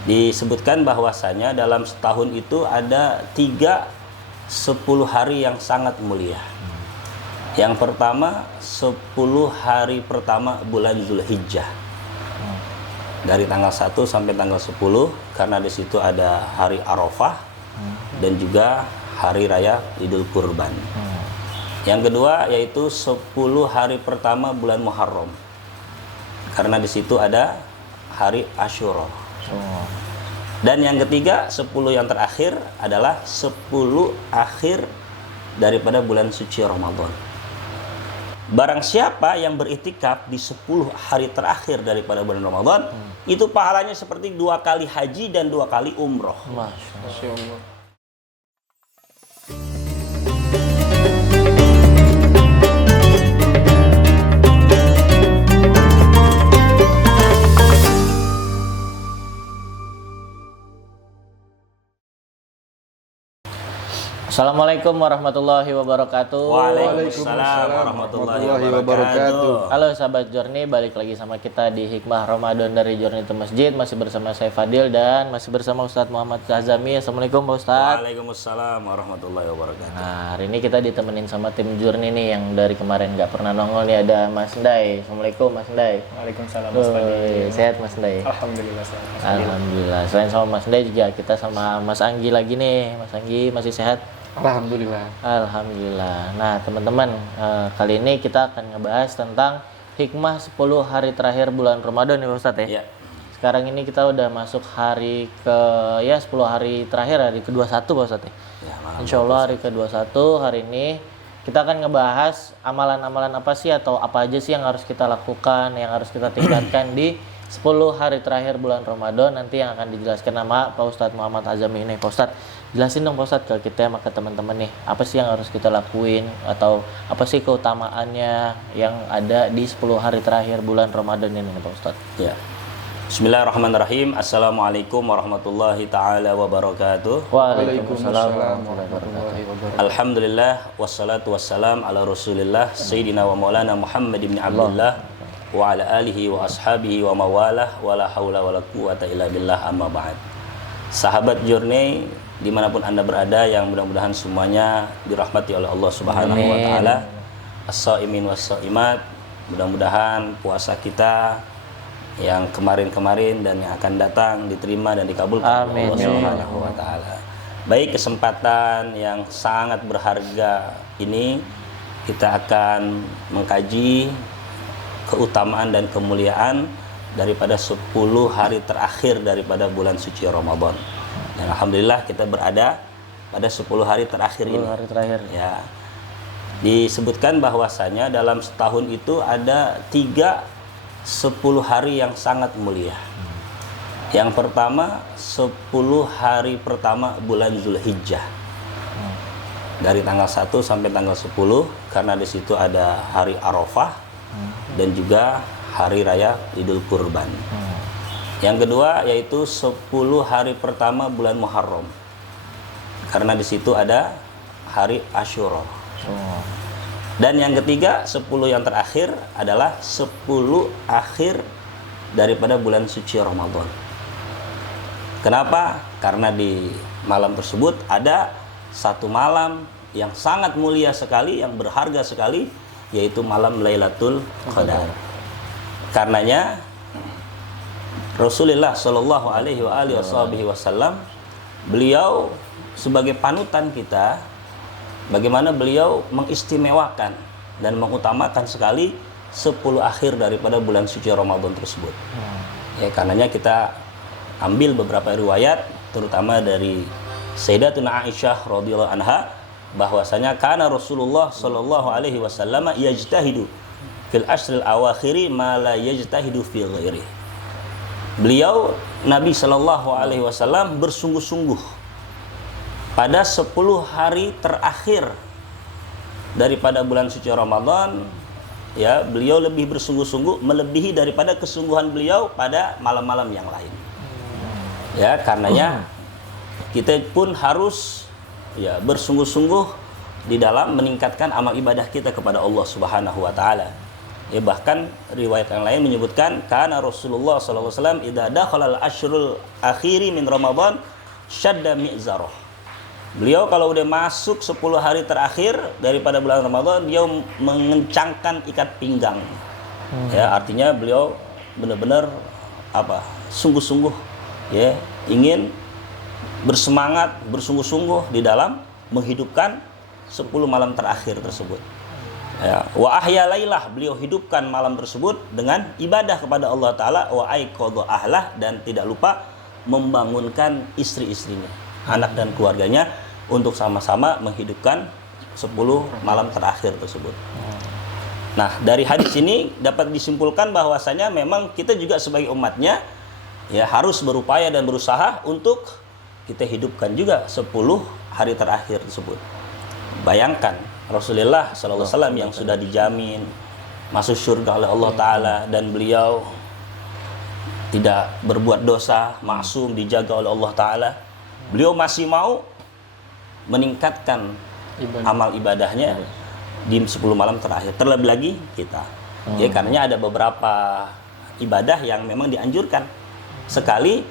Disebutkan bahwasanya dalam setahun itu ada 10 hari yang sangat mulia. Yang pertama 10 hari pertama bulan Zulhijjah, dari tanggal 1 sampai tanggal 10, karena di situ ada hari Arafah dan juga hari raya Idul Kurban. Yang kedua yaitu 10 hari pertama bulan Muharram, karena di situ ada hari Asyura. Dan yang ketiga 10 yang terakhir adalah 10 akhir daripada bulan suci Ramadan. Barang siapa yang beriktikaf di 10 hari terakhir daripada bulan Ramadan, itu pahalanya seperti 2 kali haji dan 2 kali umroh. Masya Allah. Assalamualaikum warahmatullahi wabarakatuh. Waalaikumsalam warahmatullahi wabarakatuh. Halo sahabat Journey, balik lagi sama kita di Hikmah Ramadan dari Journey to Masjid. Masih bersama saya Fadil dan masih bersama Ustadz Muhammad Azami. Assalamualaikum Pak Ustadz. Waalaikumsalam warahmatullahi wabarakatuh. Nah, hari ini kita ditemenin sama tim Journey nih yang dari kemarin nggak pernah nongol nih, ada Mas Ndai. Assalamualaikum Mas Ndai. Waalaikumsalam Mas Fadil. Sehat Mas Ndai? Alhamdulillah sehat. Alhamdulillah. Selain sama Mas Ndai juga kita sama Mas Anggi lagi nih. Mas Anggi masih sehat? Alhamdulillah. Alhamdulillah. Nah teman-teman, kali ini kita akan ngebahas tentang hikmah 10 hari terakhir bulan Ramadan ya Ustadz ya. Iya. Sekarang ini kita udah masuk hari ke 10 hari terakhir, hari ke-21 Pak Ustadz ya. Insya Allah hari ke-21 hari ini kita akan ngebahas amalan-amalan apa sih atau apa aja sih yang harus kita lakukan, yang harus kita tingkatkan di 10 hari terakhir bulan Ramadan, nanti yang akan dijelaskan nama Pak Ustadz Muhammad Azami ini. Pak Ustadz, jelasin dong Pak Ustadz ke kita, ke teman-teman nih, apa sih yang harus kita lakuin atau apa sih keutamaannya yang ada di 10 hari terakhir bulan Ramadan ini Pak Ustadz? Ya. Bismillahirrahmanirrahim. Assalamualaikum warahmatullahi taala wabarakatuh. Waalaikumsalam warahmatullahi wabarakatuh. Alhamdulillah wassalatu wassalam ala Rasulillah Sayyidina wa Maulana Muhammad ibn Abdullah wa ala alihi wa ashabihi wa mawalah wa la hawla wa la quwata illa billah, amma ba'd. Sahabat Journey dimanapun Anda berada, yang mudah-mudahan semuanya dirahmati oleh Allah Subhanahu wa taala. As-shaimin was-shaimat, mudah-mudahan puasa kita yang kemarin-kemarin dan yang akan datang diterima dan dikabulkan oleh Allah Subhanahu wa taala. Baik, kesempatan yang sangat berharga ini kita akan mengkaji keutamaan dan kemuliaan daripada 10 hari terakhir daripada bulan suci Ramadan. Dan alhamdulillah kita berada pada 10 hari terakhir ini. 10 hari terakhir. Ya. Disebutkan bahwasanya dalam setahun itu ada 10 hari yang sangat mulia. Yang pertama 10 hari pertama bulan Zulhijjah, dari tanggal 1 sampai tanggal 10, karena di situ ada hari Arafah dan juga hari raya Idul Kurban. Yang kedua yaitu 10 hari pertama bulan Muharram, karena di situ ada hari Asyura. Dan yang ketiga 10 yang terakhir adalah 10 akhir daripada bulan suci Ramadan. Kenapa? Karena di malam tersebut ada satu malam yang sangat mulia sekali, yang berharga sekali, yaitu malam Lailatul Qadar. Karenanya Rasulullah Shallallahu Alaihi Wasallam, beliau sebagai panutan kita, bagaimana beliau mengistimewakan dan mengutamakan sekali 10 akhir daripada bulan suci Ramadan tersebut. Ya, karenanya kita ambil beberapa riwayat, terutama dari Sayyidatuna Aisyah radhiyallahu anha, bahwasanya karena Rasulullah sallallahu alaihi wasallam yajtahidu fil ashril awakhiri ma la yajtahidu fi ghairi. Beliau Nabi sallallahu alaihi wasallam bersungguh-sungguh pada 10 hari terakhir daripada bulan suci Ramadan. Ya, beliau lebih bersungguh-sungguh melebihi daripada kesungguhan beliau pada malam-malam yang lain. Ya, karenanya kita pun harus bersungguh-sungguh di dalam meningkatkan amal ibadah kita kepada Allah Subhanahu wa taala. Ya bahkan riwayat yang lain menyebutkan karena Rasulullah SAW idza dakhala al-ashrul akhiri min Ramadan syadda mi'zarah. Beliau kalau udah masuk 10 hari terakhir daripada bulan Ramadan, dia mengencangkan ikat pinggang. Ya, artinya beliau benar-benar sungguh-sungguh ya, ingin bersemangat, bersungguh-sungguh di dalam menghidupkan 10 malam terakhir tersebut. Ya, wa ahya lailah, beliau hidupkan malam tersebut dengan ibadah kepada Allah Ta'ala, wa aiqadha ahlah, dan tidak lupa membangunkan istri-istrinya, anak dan keluarganya untuk sama-sama menghidupkan 10 malam terakhir tersebut. Nah, dari hadis ini dapat disimpulkan bahwasanya memang kita juga sebagai umatnya ya harus berupaya dan berusaha untuk kita hidupkan juga 10 hari terakhir tersebut. Bayangkan Rasulullah SAW yang sudah dijamin masuk surga oleh Allah Ta'ala, dan beliau tidak berbuat dosa, maksum, dijaga oleh Allah Ta'ala. Beliau masih mau meningkatkan amal ibadahnya di 10 malam terakhir. Terlebih lagi kita. Ya, karena ada beberapa ibadah yang memang dianjurkan sekali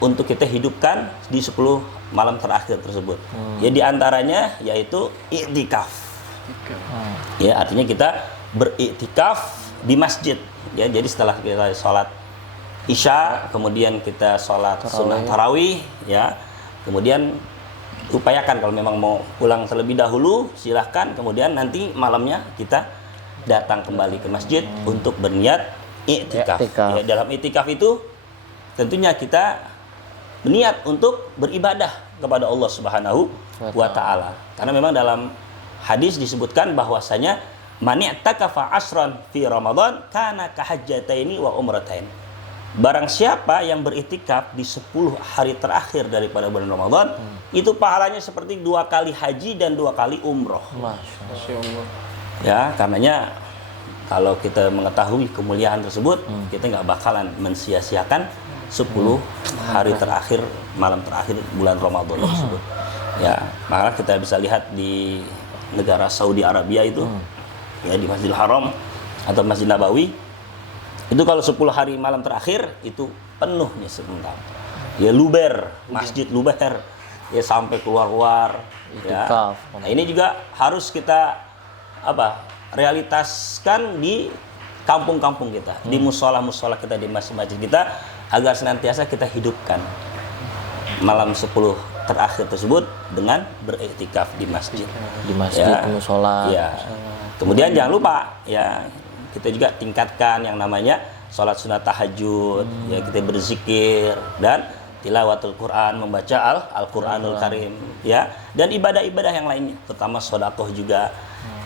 untuk kita hidupkan di 10 malam terakhir tersebut. Ya, di antaranya yaitu i'tikaf. Ya, artinya kita beriktikaf di masjid. Ya, jadi setelah kita sholat Isya, kemudian kita sholat sunnah tarawih, ya, kemudian upayakan kalau memang mau pulang terlebih dahulu silahkan, kemudian nanti malamnya kita datang kembali ke masjid untuk berniat i'tikaf. Ya, dalam i'tikaf itu tentunya kita berniat untuk beribadah kepada Allah Subhanahu wa Ta'ala, karena memang dalam hadis disebutkan bahwasanya man i'takafa asran fi Ramadan kana kahajjataini wa umratain. Barang siapa yang beriktikaf di 10 hari terakhir daripada bulan Ramadan, itu pahalanya seperti 2 kali haji dan 2 kali umroh. Masya Allah. Ya, karenanya kalau kita mengetahui kemuliaan tersebut, kita nggak bakalan mensia-siakan 10 hari terakhir, malam terakhir bulan Ramadan tersebut. Ya, maka kita bisa lihat di negara Saudi Arabia itu, ya, di Masjidil Haram atau Masjid Nabawi. Itu kalau 10 hari malam terakhir itu penuh nih sebentar. Ya, luber, masjid luber, ya, sampai keluar-keluar. Ya. Nah, ini juga harus kita realitaskan di kampung-kampung kita, di musola-musola kita, di masjid-masjid kita, agar senantiasa kita hidupkan malam 10 terakhir tersebut dengan beriktikaf di masjid. Di masjid, ya, di musola. Ya. Kemudian jangan lupa ya, kita juga tingkatkan yang namanya sholat sunat tahajud, ya, kita berzikir dan tilawatul Quran, membaca Al-Quranul Karim, ya, dan ibadah-ibadah yang lainnya, terutama sedekah juga.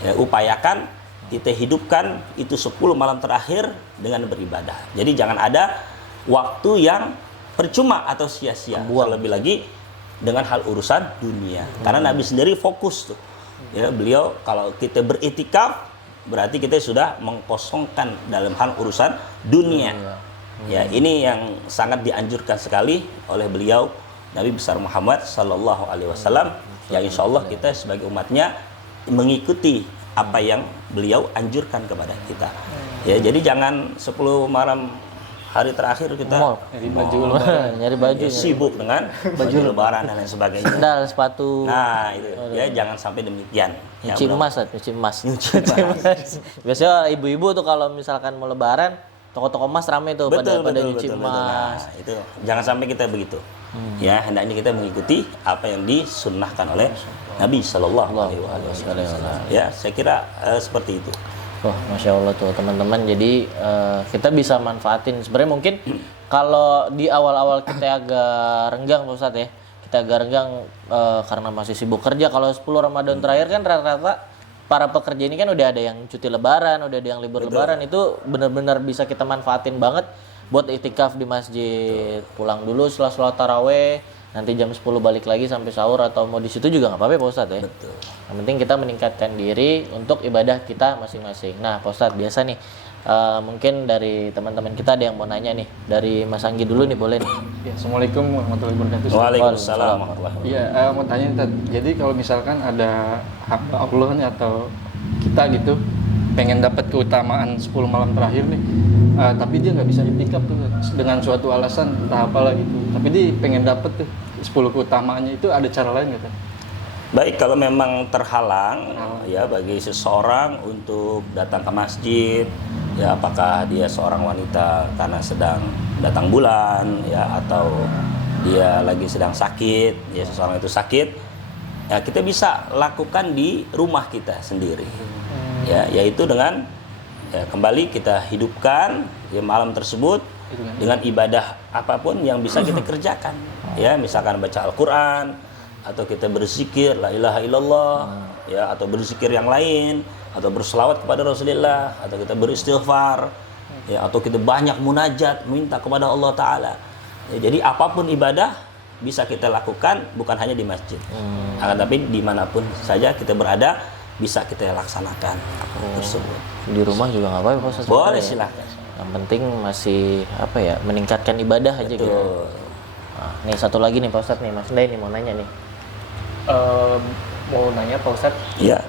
Ya, upayakan kita hidupkan itu 10 malam terakhir dengan beribadah. Jadi jangan ada waktu yang percuma atau sia-sia, terlebih lagi dengan hal urusan dunia. Karena Nabi sendiri fokus tuh. Ya, beliau kalau kita beriktikaf berarti kita sudah mengkosongkan dalam hal urusan dunia. Ya, ini yang sangat dianjurkan sekali oleh beliau Nabi besar Muhammad sallallahu alaihi wasallam. Ya, insya Allah kita sebagai umatnya mengikuti apa yang beliau anjurkan kepada kita. Ya, jadi jangan 10 malam hari terakhir kita nyari baju, ya, sibuk dengan baju lebaran dan lain sebagainya. Sandal, sepatu. Nah, itu ya, jangan sampai demikian. Nyuci emas. Biasanya ibu-ibu tuh kalau misalkan mau lebaran, toko-toko emas ramai tuh pada nyuci emas. Nah, itu jangan sampai kita begitu. Ya, hendaknya kita mengikuti apa yang disunnahkan oleh Nabi Shallallahu Alaihi Wasallam. Ya, saya kira seperti itu. Wah, Masya Allah tuh teman-teman. Jadi kita bisa manfaatin. Sebenarnya mungkin kalau di awal-awal kita agak renggang Pak Ustadz ya, kita agak renggang karena masih sibuk kerja. Kalau 10 Ramadan terakhir kan rata-rata para pekerja ini kan udah ada yang cuti lebaran, udah ada yang libur lebaran. Itu benar-benar bisa kita manfaatin banget buat iktikaf di masjid. Pulang dulu setelah sholat taraweh, nanti jam 10 balik lagi sampai sahur, atau mau di situ juga nggak apa-apa Pak Ustadz ya. Betul. Yang penting kita meningkatkan diri untuk ibadah kita masing-masing. Nah Pak Ustadz, biasa nih mungkin dari teman-teman kita ada yang mau nanya nih. Dari Mas Anggi dulu nih, boleh nih. Ya, Assalamualaikum warahmatullahi wabarakatuh. Waalaikumsalam warahmatullahi wabarakatuh. Iya, mau tanya Tad. Jadi kalau misalkan ada hamba Allah nih atau kita gitu pengen dapat keutamaan 10 malam terakhir nih, tapi dia nggak bisa itikaf tuh dengan suatu alasan entah apalah gitu. Tapi dia pengen dapat tuh 10 keutamaannya, itu ada cara lain nggak? Baik, kalau memang terhalang ya bagi seseorang untuk datang ke masjid, ya apakah dia seorang wanita karena sedang datang bulan ya, atau dia lagi sedang sakit, ya seseorang itu sakit, ya kita bisa lakukan di rumah kita sendiri. Ya, yaitu dengan ya, kembali kita hidupkan ya malam tersebut dengan ibadah apapun yang bisa kita kerjakan. Ya, misalkan baca Al-Qur'an, atau kita berzikir la ilaha illallah, ya, atau berzikir yang lain, atau berselawat kepada Rasulullah, atau kita beristighfar, ya, atau kita banyak munajat minta kepada Allah Ta'ala. Ya, jadi apapun ibadah bisa kita lakukan, bukan hanya di masjid, akan tapi dimanapun saja kita berada bisa kita laksanakan tersebut. Di rumah juga nggak apa-apa Ustaz? Boleh, ya? silakan. Yang penting masih apa ya, meningkatkan ibadah aja gitu. Nah, nih satu lagi nih Pak Ustadz nih, Mas Ndai nih mau nanya nih. Mau nanya Pak Ustadz, Iya.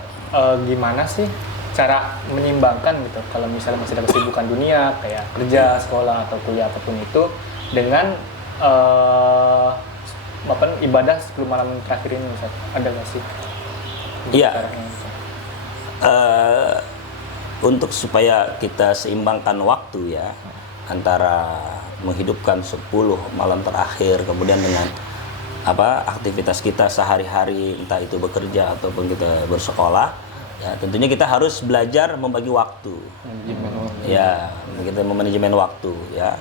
gimana sih cara menyimbangkan gitu kalau misalnya masih ada kesibukan dunia kayak kerja, sekolah atau kuliah apapun itu dengan ibadah 10 malam terakhir ini Ustadz? Ada nggak sih? Iya. Caranya? Untuk supaya kita seimbangkan waktu ya antara menghidupkan 10 malam terakhir kemudian dengan aktivitas kita sehari-hari, entah itu bekerja ataupun kita bersekolah, ya tentunya kita harus belajar membagi waktu. Ya, kita memanajemen waktu ya.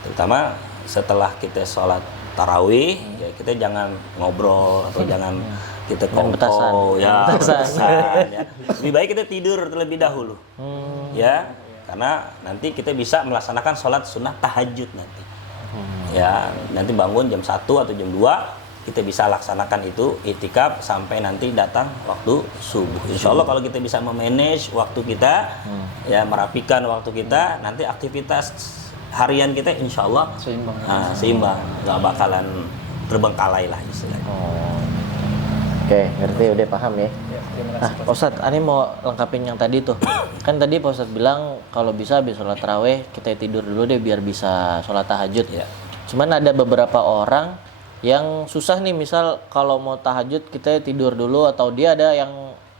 Terutama setelah kita sholat tarawih, ya kita jangan ngobrol atau jangan kita kongko ya, petasan, ya. Lebih baik kita tidur terlebih dahulu. Ya, karena nanti kita bisa melaksanakan sholat sunnah tahajud nanti. Ya, nanti bangun jam 1 atau jam 2 kita bisa laksanakan itu iktikaf sampai nanti datang waktu subuh. Insya Allah kalau kita bisa memanage waktu kita, ya merapikan waktu kita, nanti aktivitas harian kita insya Allah seimbang, nggak bakalan terbengkalai lah istilahnya. Oke, ngerti, udah paham ya. Nah, Pak Ustadz, Ani mau lengkapin yang tadi tuh. Kan tadi Pak Ustadz bilang kalau bisa habis sholat taraweh kita tidur dulu deh biar bisa sholat tahajud. Ya. Cuman ada beberapa orang yang susah nih, misal kalau mau tahajud kita tidur dulu, atau dia ada yang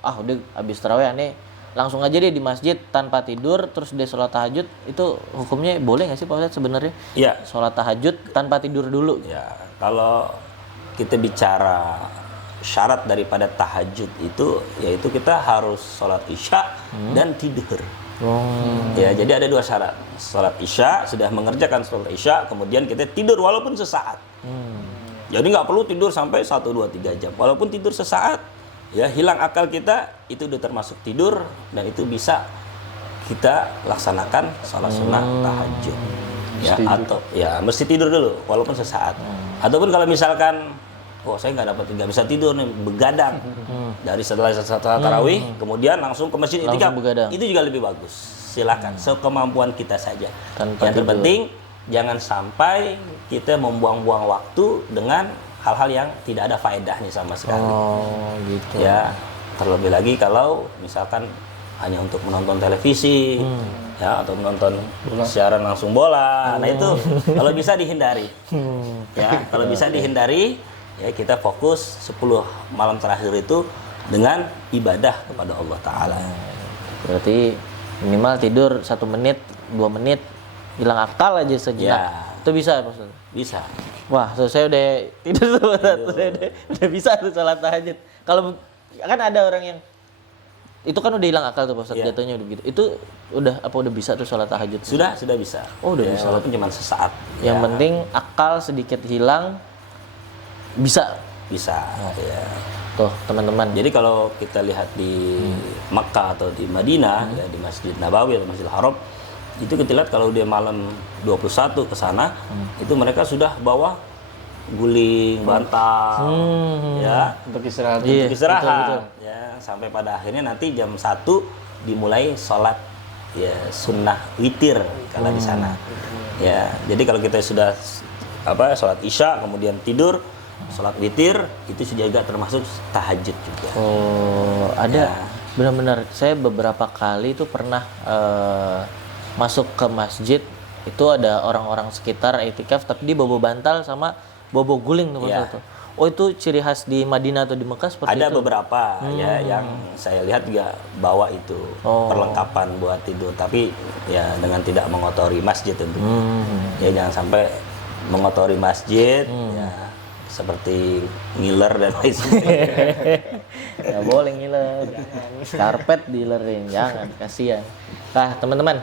udah habis taraweh aneh langsung aja deh di masjid tanpa tidur terus dia sholat tahajud. Itu hukumnya boleh nggak sih Pak Ustadz sebenarnya? Iya. Sholat tahajud tanpa tidur dulu. Ya, kalau kita bicara syarat daripada tahajud itu yaitu kita harus sholat isya dan tidur. Ya, jadi ada 2 syarat. Sholat isya, sudah mengerjakan sholat isya, kemudian kita tidur walaupun sesaat. Jadi nggak perlu tidur sampai 1, 2, 3 jam. Walaupun tidur sesaat, ya hilang akal kita, itu udah termasuk tidur dan itu bisa kita laksanakan sholat sunnah tahajud. Ya, atau ya mesti tidur dulu walaupun sesaat. Ataupun kalau misalkan saya nggak bisa tidur nih, begadang dari setelah tarawih, kemudian langsung ke masjid itikaf, itu juga lebih bagus. Silakan, sekemampuan kita saja. Yang terpenting jangan sampai kita membuang-buang waktu dengan hal-hal yang tidak ada faedahnya sama sekali. Gitu. Ya, terlebih lagi kalau misalkan hanya untuk menonton televisi, ya, atau menonton siaran langsung bola. Nah itu kalau bisa dihindari. Ya, kalau bisa dihindari, ya kita fokus 10 malam terakhir itu dengan ibadah kepada Allah Ta'ala. Berarti minimal tidur 1 menit, 2 menit, hilang akal aja sejenak. Ya. Itu bisa Pak Ustadz? Bisa. Wah, saya udah tidur tuh Pak Ustadz. Saya udah bisa tuh sholat tahajud. Kalau kan ada orang yang itu kan udah hilang akal tuh Pak Ustadz, jatuhnya udah gitu. Itu udah bisa tuh sholat tahajud? Sudah bisa. Oh, udah bisa. Walaupun cuma sesaat. Yang penting akal sedikit hilang bisa. Ya. Tuh, teman-teman. Jadi kalau kita lihat di Makkah atau di Madinah, ya di Masjid Nabawi atau Masjidil Haram, itu kita lihat kalau dia malam 21 ke sana, itu mereka sudah bawa guling, bantal, ya, Untuk istirahat. untuk istirahat. betul. Ya, sampai pada akhirnya nanti jam 1 dimulai sholat ya sunnah witir kalau di sana. Ya, jadi kalau kita sudah sholat isya kemudian tidur, sholat witir itu juga termasuk tahajud juga. Ada Benar-benar saya beberapa kali tuh pernah masuk ke masjid, itu ada orang-orang sekitar itikaf tapi di bobo bantal sama bobo guling tuh Pak Iya. Ustadz tuh. Oh itu ciri khas di Madinah atau di Mekah seperti Ada itu? beberapa ya yang saya lihat juga bawa itu perlengkapan buat tidur, tapi ya dengan tidak mengotori masjid tentunya. Ya jangan sampai mengotori masjid ya seperti ngiler dan lain sebagainya. Nggak boleh ngiler, karpet diilerin, jangan, kasihan. Nah teman-teman,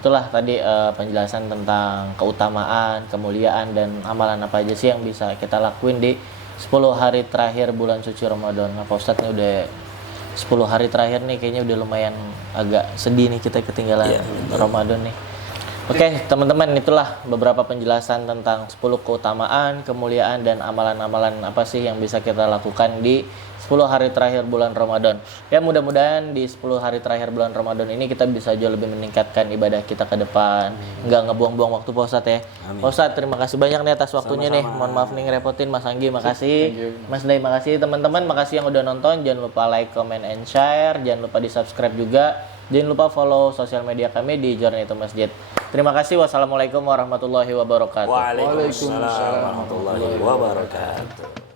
itulah tadi penjelasan tentang keutamaan, kemuliaan dan amalan apa aja sih yang bisa kita lakuin di 10 hari terakhir bulan suci Ramadan. Nah Pak Ustadz nih udah 10 hari terakhir nih kayaknya udah lumayan agak sedih nih kita ketinggalan Ramadan nih. Oke, teman-teman, itulah beberapa penjelasan tentang 10 keutamaan, kemuliaan dan amalan-amalan apa sih yang bisa kita lakukan di 10 hari terakhir bulan Ramadan. Ya mudah-mudahan di 10 hari terakhir bulan Ramadan ini kita bisa jauh lebih meningkatkan ibadah kita ke depan, nggak ngebuang-buang waktu Pak Ustadz ya. Pak Ustadz, terima kasih banyak nih atas waktunya nih. Mohon maaf nih ngerepotin Mas Anggi, makasih. Mas Day, makasih. Teman-teman, makasih yang udah nonton. Jangan lupa like, comment, and share. Jangan lupa di subscribe juga. Jangan lupa follow sosial media kami di Journey to Masjid. Terima kasih. Wassalamualaikum warahmatullahi wabarakatuh. Waalaikumsalam warahmatullahi wabarakatuh.